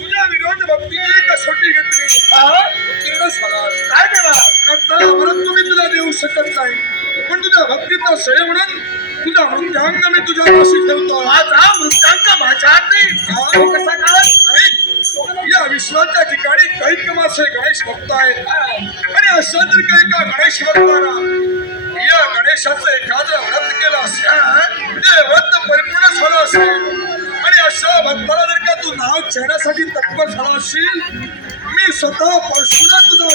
तुझ्या विरोध भक्तीची कसोटी घेतली उत्तीर्ण झालास. काय देवा रक्त अमृत तुम्ही तुला देऊ शकत नाही, पण तुझ्या भक्तीचा श्रेय म्हणून तुझा मृत्यांक मी तुझ्या पाशी ठेवतो. आज हा मृत्यांक माझ्या हात नाही. कसा काय या विश्वाच्या ठिकाणी काही कमासे गणेश भक्त आहेत आणि असं जर काही का गणेश भक्ताना या गणेशाचं एखादं व्रत केलं असेल, ते व्रत परिपूर्ण झालं असेल आणि अशा भक्ताला जर का तू नाव चेहऱ्यासाठी तत्पर झाला असशील, मी स्वतः परशुरा तुझा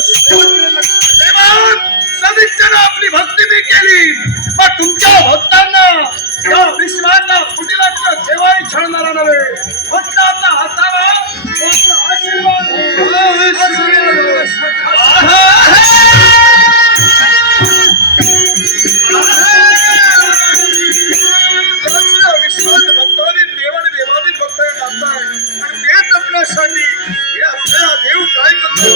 सदिच्छेने आपली भक्ती मी केली, पण तुमच्या भक्तांना या विश्वाचा फुटीला केव्हाही छळणारा नव्हे. फक्त आता हाताला विश्वास भक्तांनी देवाने देवातील भक्त नाचताय आणि तेच आपल्यासाठी हे आपल्या देव काय करतो.